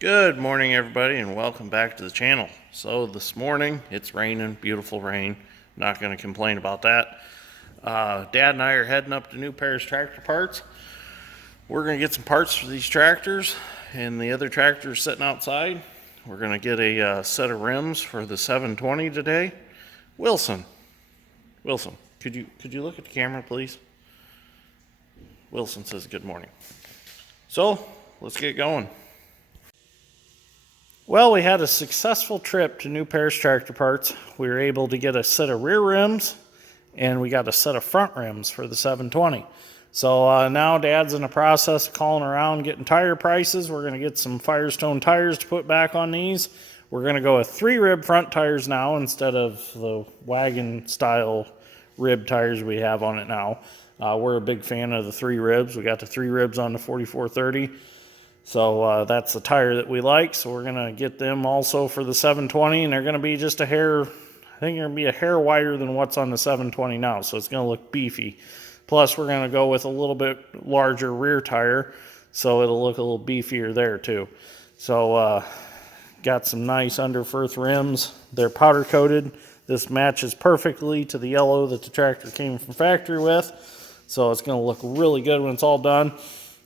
Good morning, everybody, and welcome back to the channel. So this morning it's raining, beautiful rain. Not going to complain about that. Dad and I are heading up to New Paris Tractor Parts. We're going to get some parts for these tractors, and the other tractor's sitting outside. We're going to get a set of rims for the 720 today. Wilson, could you look at the camera, please? Wilson says good morning. So let's get going. Well, we had a successful trip to New Paris Tractor Parts. We were able to get a set of rear rims, and we got a set of front rims for the 720. So now Dad's in the process of calling around, getting tire prices. We're going to get some Firestone tires to put back on these. We're going to go with 3-rib front tires now instead of the wagon-style rib tires we have on it now. We're a big fan of the 3 ribs. We got the 3 ribs on the 4430. So that's the tire that we like. So we're going to get them also for the 720, and they're going to be just a hair, I think they're going to be a hair wider than what's on the 720 now. So it's going to look beefy. Plus we're going to go with a little bit larger rear tire, so it'll look a little beefier there too. So got some nice underfirth rims. They're powder coated. This matches perfectly to the yellow that the tractor came from factory with. So it's going to look really good when it's all done.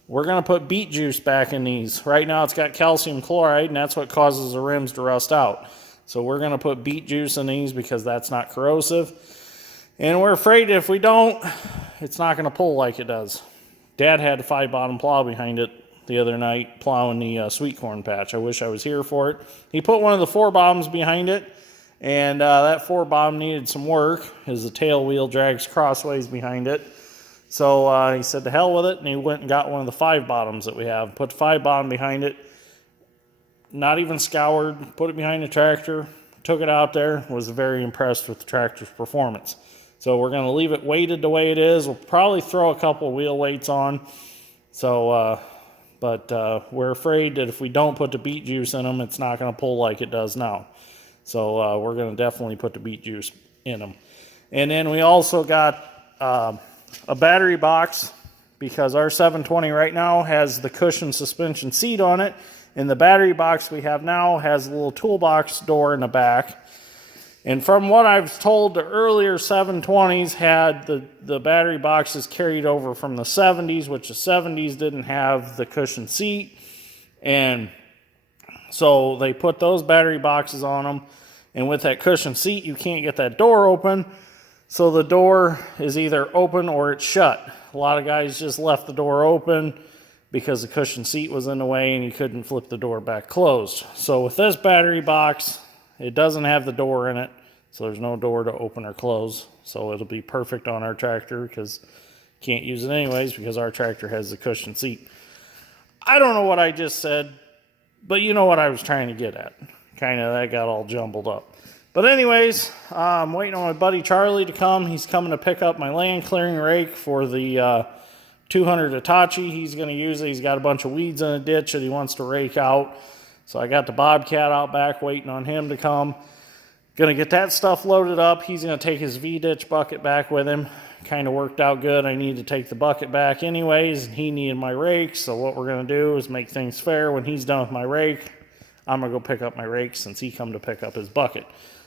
We're going to put beet juice back in these. Right now it's got calcium chloride, and that's what causes the rims to rust out. So we're going to put beet juice in these because that's not corrosive. And we're afraid if we don't, it's not going to pull like it does. Dad had a 5-bottom plow behind it the other night plowing the sweet corn patch. I wish I was here for it. He put one of the 4-bottoms behind it, and that 4-bottom needed some work as the tail wheel drags crossways behind it. So he said to hell with it, and he went and got one of the 5-bottoms that we have. Put the 5-bottom behind it, not even scoured, put it behind the tractor, took it out there, was very impressed with the tractor's performance. So we're going to leave it weighted the way it is. We'll probably throw a couple of wheel weights on. So, but we're afraid that if we don't put the beet juice in them, it's not going to pull like it does now. So we're going to definitely put the beet juice in them. And then we also got a battery box, because our 720 right now has the cushion suspension seat on it, and the battery box we have now has a little toolbox door in the back. And from what I've told, the earlier 720s had the battery boxes carried over from the 70s, which the 70s didn't have the cushion seat, and so they put those battery boxes on them, and with that cushion seat you can't get that door open. So the door is either open or it's shut. A lot of guys just left the door open because the cushion seat was in the way and you couldn't flip the door back closed. So with this battery box, it doesn't have the door in it, so there's no door to open or close. So it'll be perfect on our tractor because you can't use it anyways because our tractor has the cushion seat. I don't know what I just said, but you know what I was trying to get at. Kind of that got all jumbled up. But anyways, I'm waiting on my buddy Charlie to come. He's coming to pick up my land clearing rake for the 200 Hitachi. He's going to use it. He's got a bunch of weeds in a ditch that he wants to rake out. So I got the Bobcat out back waiting on him to come. Going to get that stuff loaded up. He's going to take his V-ditch bucket back with him. Kind of worked out good. I need to take the bucket back anyways, and he needed my rake. So what we're going to do is make things fair. When he's done with my rake, I'm going to go pick up my rake since he come to pick up his bucket.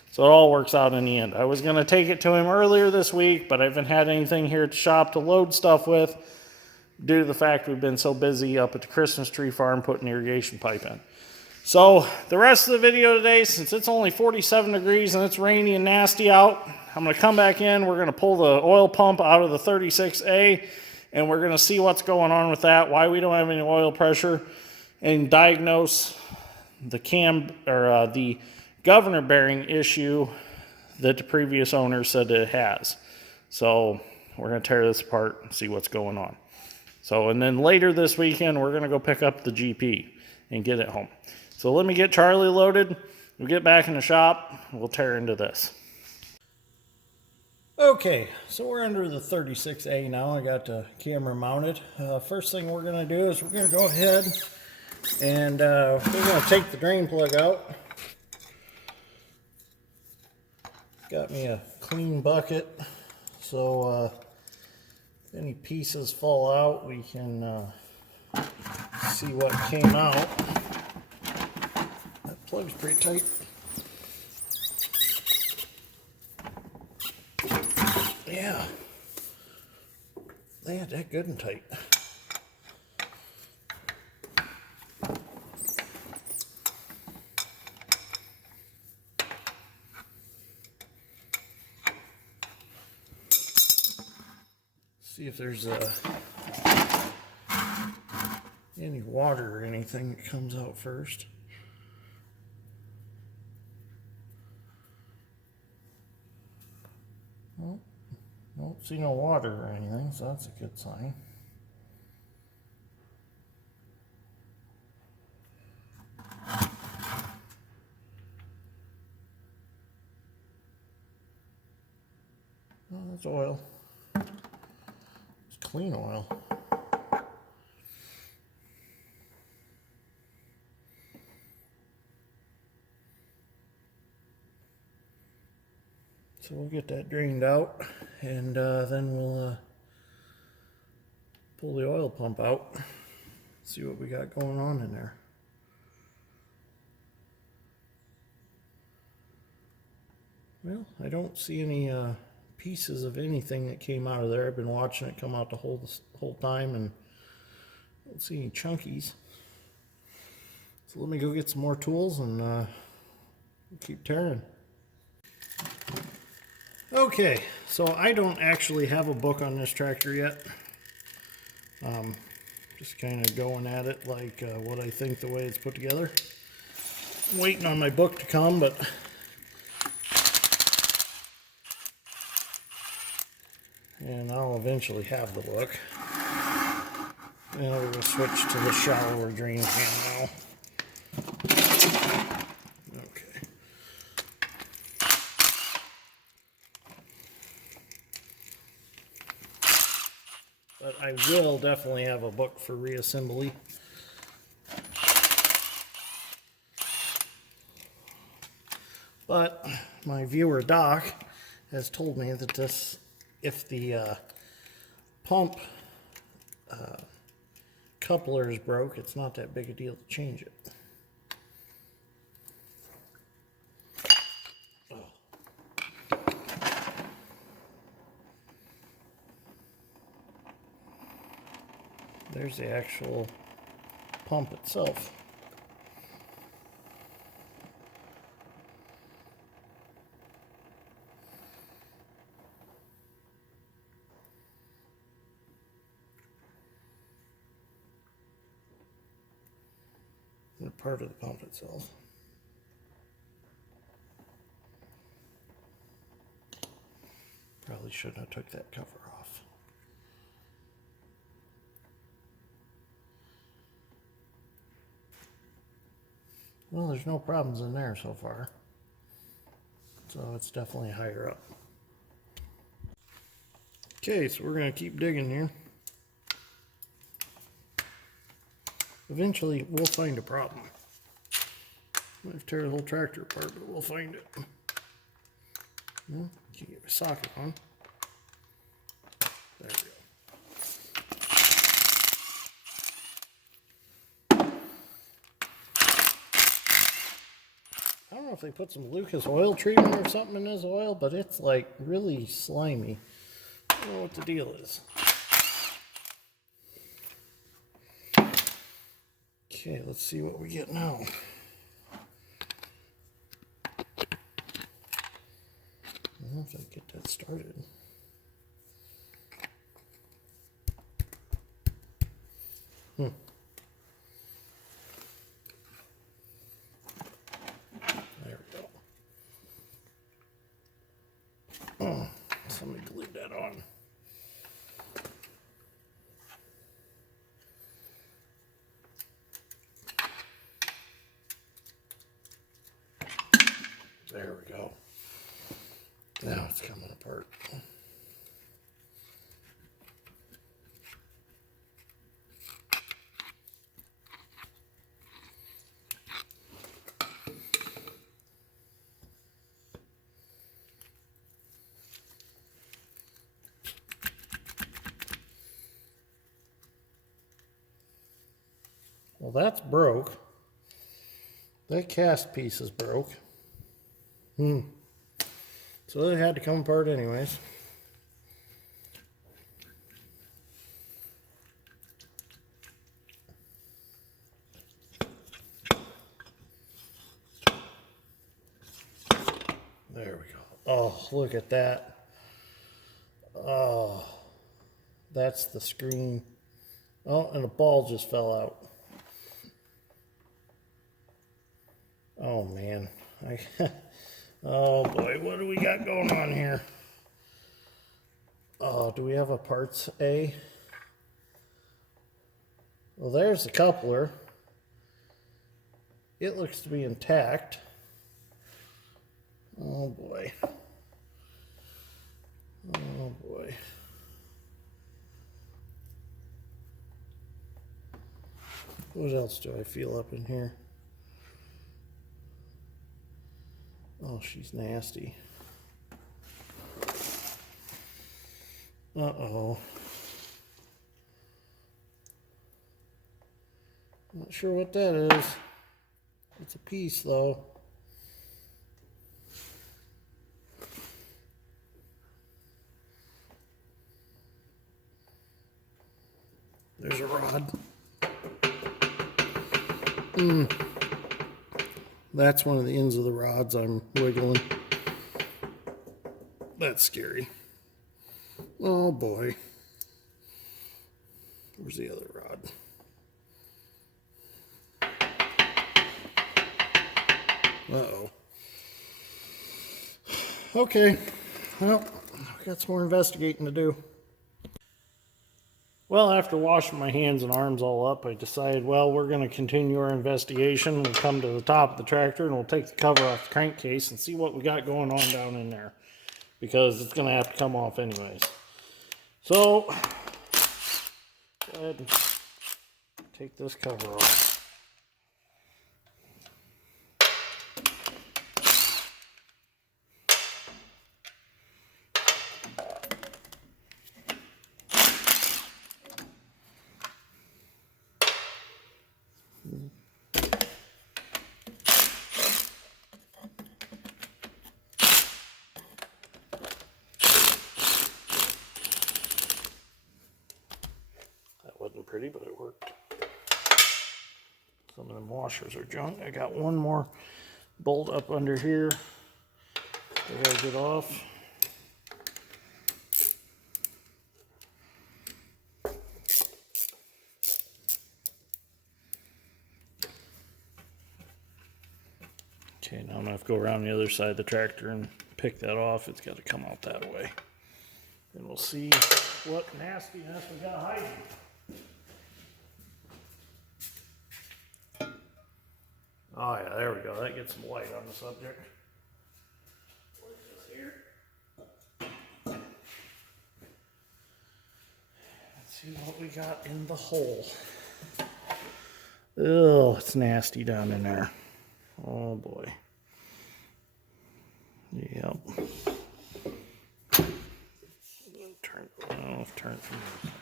So it all works out in the end. I was going to take it to him earlier this week, but I haven't had anything here at the shop to load stuff with due to the fact we've been so busy up at the Christmas tree farm putting irrigation pipe in. So the rest of the video today, since it's only 47 degrees and it's rainy and nasty out, I'm going to come back in. We're going to pull the oil pump out of the 36A, and we're going to see what's going on with that, why we don't have any oil pressure, and diagnose the the governor bearing issue that the previous owner said it has. So we're going to tear this apart and see what's going on. So, and then later this weekend, we're going to go pick up the GP and get it home. So let me get Charlie loaded. We'll get back in the shop. We'll tear into this. Okay, so we're under the 36A now. I got the camera mounted. First thing we're going to do is we're going to go ahead and we're going to take the drain plug out. Got me a clean bucket, so if any pieces fall out, we can see what came out. Plug's pretty tight. Yeah. They had that good and tight. See if there's any water or anything that comes out first. Well, don't see no water or anything, so that's a good sign. Oh, that's oil. It's clean oil. So we'll get that drained out, and then we'll pull the oil pump out, see what we got going on in there. Well, I don't see any pieces of anything that came out of there. I've been watching it come out the whole time, and I don't see any chunkies. So let me go get some more tools and keep tearing. Okay, so I don't actually have a book on this tractor yet. Just kind of going at it like what I think the way it's put together. I'm waiting on my book to come, but and I'll eventually have the book. And we're going to switch to the shallower drain pan now. Okay. But I will definitely have a book for reassembly. But my viewer Doc has told me that this, if the pump coupler is broke, it's not that big a deal to change it. There's the actual pump itself. And part of the pump itself. Probably shouldn't have took that cover off. Well, there's no problems in there so far. So it's definitely higher up. Okay, so we're going to keep digging here. Eventually, we'll find a problem. Might have to tear the whole tractor apart, but we'll find it. Well, you can get a socket on. There we go. I don't know if they put some Lucas oil treatment or something in this oil, but it's like really slimy. I don't know what the deal is. Okay, let's see what we get now. I don't know if I can get that started. There we go. Oh, somebody glued that on. There we go. Now it's coming apart. Well, that's broke. That cast piece is broke. So it had to come apart anyways. There we go. Oh, look at that. Oh, that's the screen. Oh, and a ball just fell out. Oh, man. Oh, boy. What do we got going on here? Oh, do we have a parts A? Well, there's the coupler. It looks to be intact. Oh, boy. Oh, boy. What else do I feel up in here? Oh, she's nasty. Uh-oh. Not sure what that is. It's a piece, though. There's a rod. That's one of the ends of the rods I'm wiggling. That's scary. Oh boy. Where's the other rod? Uh-oh. Okay. Well, I've got some more investigating to do. Well, after washing my hands and arms all up, I decided, well, we're going to continue our investigation. We'll come to the top of the tractor and we'll take the cover off the crankcase and see what we got going on down in there, because it's going to have to come off anyways. So, go ahead and take this cover off. Wasn't pretty, but it worked. Some of them washers are junk. I got one more bolt up under here I gotta get off. Okay, now I'm gonna have to go around the other side of the tractor and pick that off. It's got to come out that way. And we'll see what nastiness we got hiding. Oh yeah, there we go. That gets some light on the subject. What's this here? Let's see what we got in the hole. Oh, it's nasty down in there. Oh boy. Yep. Turn it from there.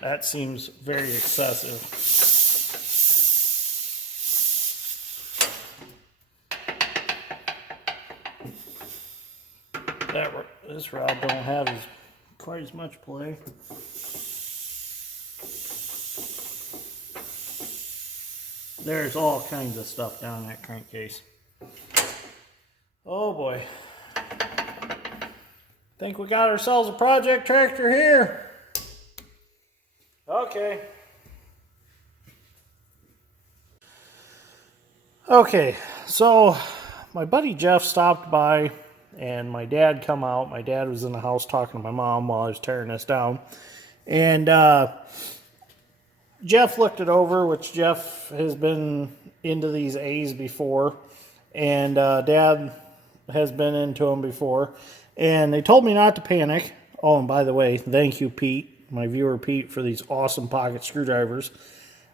That seems very excessive. This rod don't have quite as much play. There's all kinds of stuff down that crankcase. Oh boy. Think we got ourselves a project tractor here. Okay. Okay, so my buddy Jeff stopped by and my dad come out. My dad was in the house talking to my mom while I was tearing this down. And Jeff looked it over, which Jeff has been into these A's before. And Dad has been into them before. And they told me not to panic. Oh, and by the way, thank you, Pete, my viewer Pete, for these awesome pocket screwdrivers.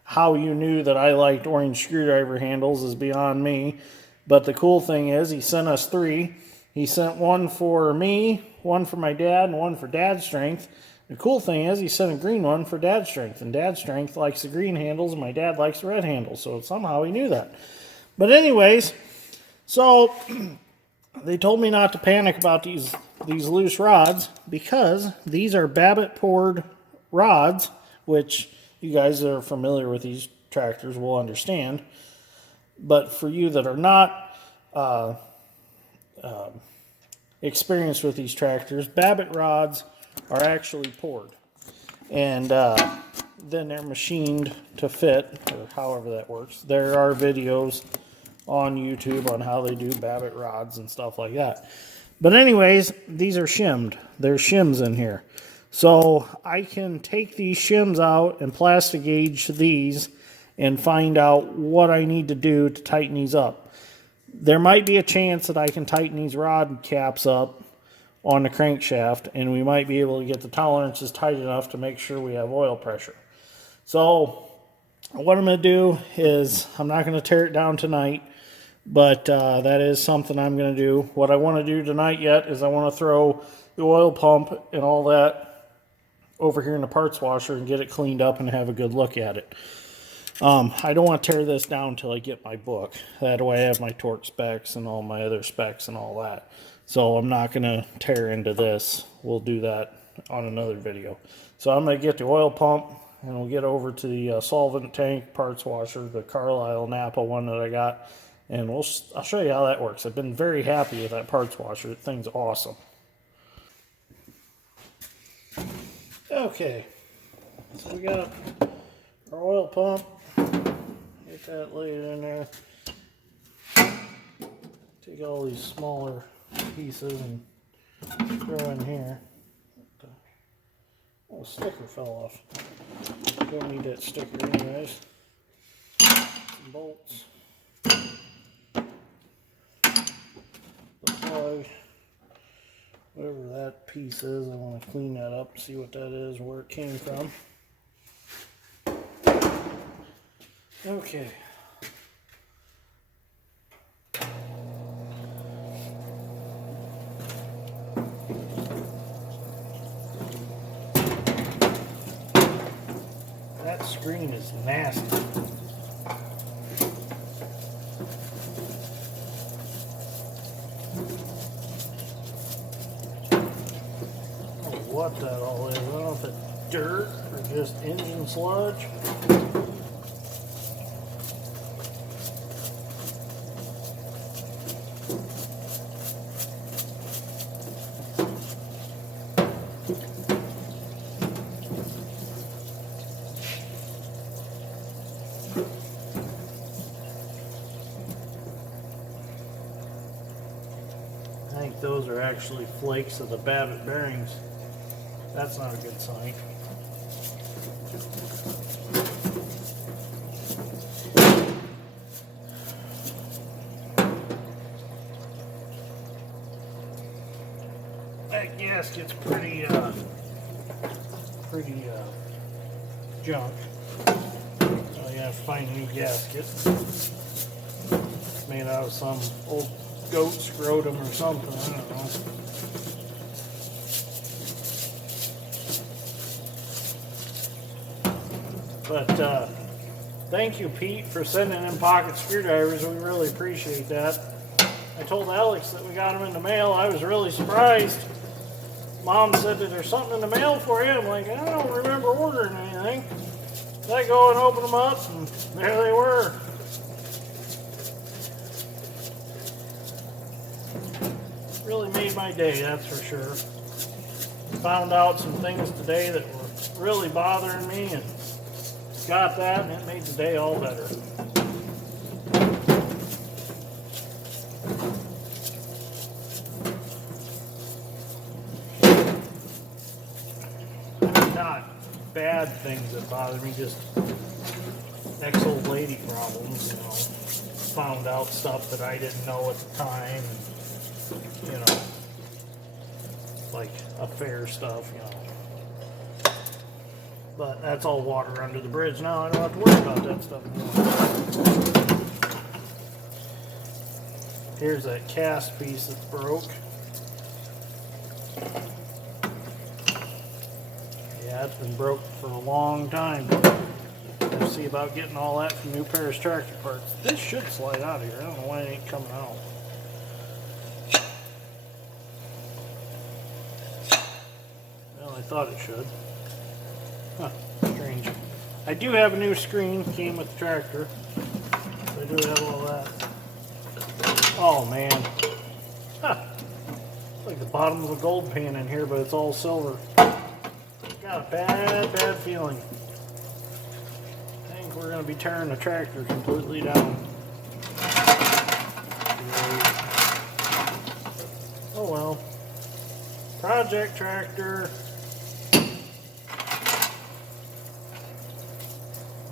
how you knew that I liked orange screwdriver handles is beyond me. But the cool thing is he sent us 3. He sent one for me, one for my dad, and one for Dad's strength. The cool thing is he sent a green one for Dad's strength, and Dad's strength likes the green handles, and my dad likes the red handles, so somehow he knew that. But anyways, so they told me not to panic about these loose rods because these are Babbitt poured rods, which you guys that are familiar with these tractors will understand. But for you that are not experienced with these tractors, Babbitt rods are actually poured. And then they're machined to fit, or however that works. There are videos on YouTube on how they do Babbitt rods and stuff like that. But anyways, these are shimmed. There's shims in here. So I can take these shims out and plastic gauge these and find out what I need to do to tighten these up. There might be a chance that I can tighten these rod caps up on the crankshaft, and we might be able to get the tolerances tight enough to make sure we have oil pressure. So what I'm going to do is, I'm not going to tear it down tonight, but that is something I'm going to do. What I want to do tonight yet is I want to throw the oil pump and all that over here in the parts washer and get it cleaned up and have a good look at it. I don't want to tear this down until I get my book. That way I have my torque specs and all my other specs and all that. So I'm not going to tear into this. We'll do that on another video. So I'm going to get the oil pump and we'll get over to the solvent tank parts washer, the Carlisle Napa one that I got. And I'll show you how that works. I've been very happy with that parts washer. That thing's awesome. Okay. So we got our oil pump. Get that laid in there. Take all these smaller pieces and throw in here. Oh, the sticker fell off. Don't need that sticker anyways. Some bolts. The plug. Whatever that piece is, I want to clean that up, see what that is, where it came from. Okay. That screen is nasty. I don't know what that all is. I don't know if it's dirt or just engine sludge. I think those are actually flakes of the Babbitt bearings. That's not a good sign. That gasket's pretty junk. So you have to find a new gasket. It's made out of some old goat scrotum or something, I don't know. But thank you, Pete, for sending in pocket screwdrivers. We really appreciate that. I told Alex that we got them in the mail. I was really surprised. Mom said that there's something in the mail for you. I'm like, I don't remember ordering anything. So I go and open them up, and there they were. Really made my day, that's for sure. Found out some things today that were really bothering me, and got that, and it made the day all better. Not bad things that bother me, just ex-old lady problems, you know. Found out stuff that I didn't know at the time, and, you know, like affair stuff, you know. But that's all water under the bridge now. I don't have to worry about that stuff anymore. Here's that cast piece that's broke. Yeah, it's been broke for a long time. We'll see about getting all that from new Paris tractor parts. This should slide out of here. I don't know why it ain't coming out. Well, I thought it should. Huh, strange. I do have a new screen, came with the tractor. So I do have all that. Oh man. Huh. It's like the bottom of a gold pan in here, but it's all silver. Got a bad feeling. I think we're going to be tearing the tractor completely down. Oh well. Project tractor.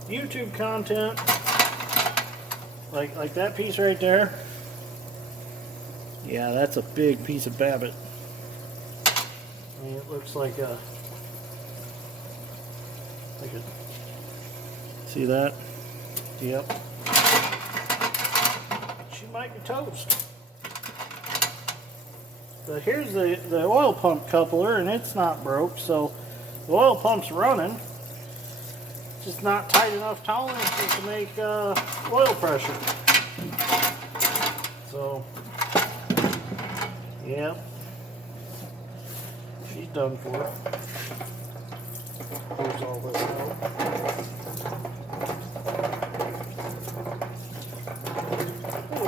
YouTube content. Like that piece right there. Yeah, that's a big piece of Babbitt. I mean, it looks like a... See that? Yep. She might be toast. But here's the oil pump coupler, and it's not broke, so the oil pump's running. Just not tight enough tolerances to make oil pressure. So, yeah, she's done for. Here's all this out.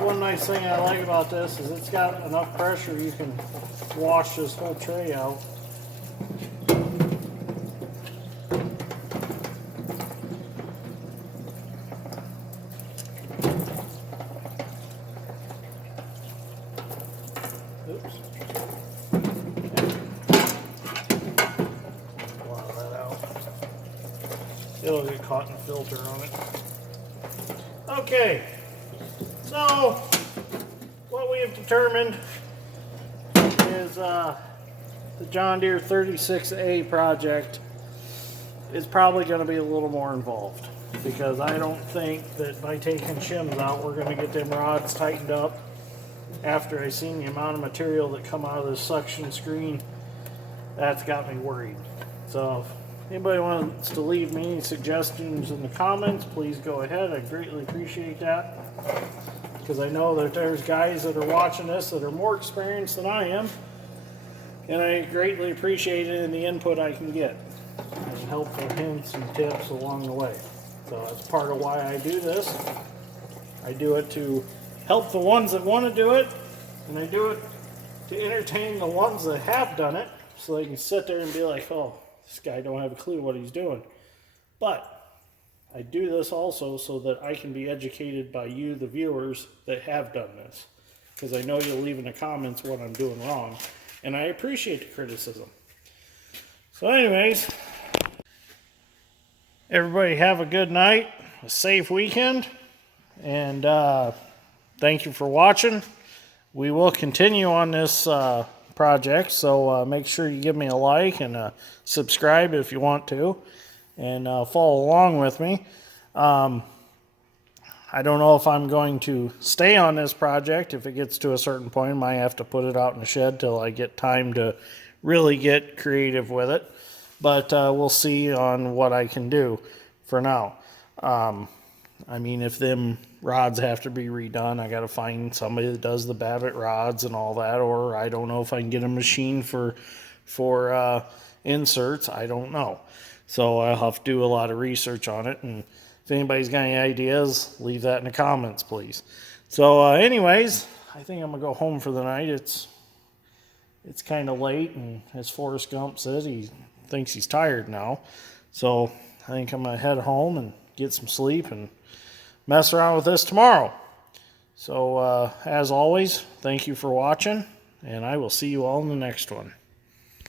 One nice thing I like about this is it's got enough pressure you can wash this whole tray out. Oops. Blow that out. It'll get caught in the filter on it. Okay, so what we have determined is the John Deere 36A project is probably going to be a little more involved, because I don't think that by taking shims out we're going to get them rods tightened up. After I seen the amount of material that come out of this suction screen, that's got me worried. So if anybody wants to leave me any suggestions in the comments, please go ahead. I greatly appreciate that, because I know that there's guys that are watching this that are more experienced than I am, and I greatly appreciate it in the input I can get and helpful hints and tips along the way. So that's part of why I do this. I do it to help the ones that want to do it, and I do it to entertain the ones that have done it, so they can sit there and be like, oh, this guy don't have a clue what he's doing. But I do this also so that I can be educated by you, the viewers, that have done this, because I know you'll leave in the comments what I'm doing wrong, and I appreciate the criticism. So anyways, everybody have a good night, a safe weekend, and thank you for watching. We will continue on this project, so make sure you give me a like and subscribe if you want to, and follow along with me. I don't know if I'm going to stay on this project. If it gets to a certain point, I might have to put it out in the shed till I get time to really get creative with it, but we'll see on what I can do for now. I mean, if them rods have to be redone, I got to find somebody that does the Babbitt rods and all that, or I don't know if I can get a machine for inserts. I don't know. So I'll have to do a lot of research on it, and if anybody's got any ideas, leave that in the comments, please. So anyways, I think I'm going to go home for the night. It's kind of late, and as Forrest Gump says, he thinks he's tired now. So I think I'm going to head home and get some sleep and mess around with this tomorrow. So as always, thank you for watching, and I will see you all in the next one.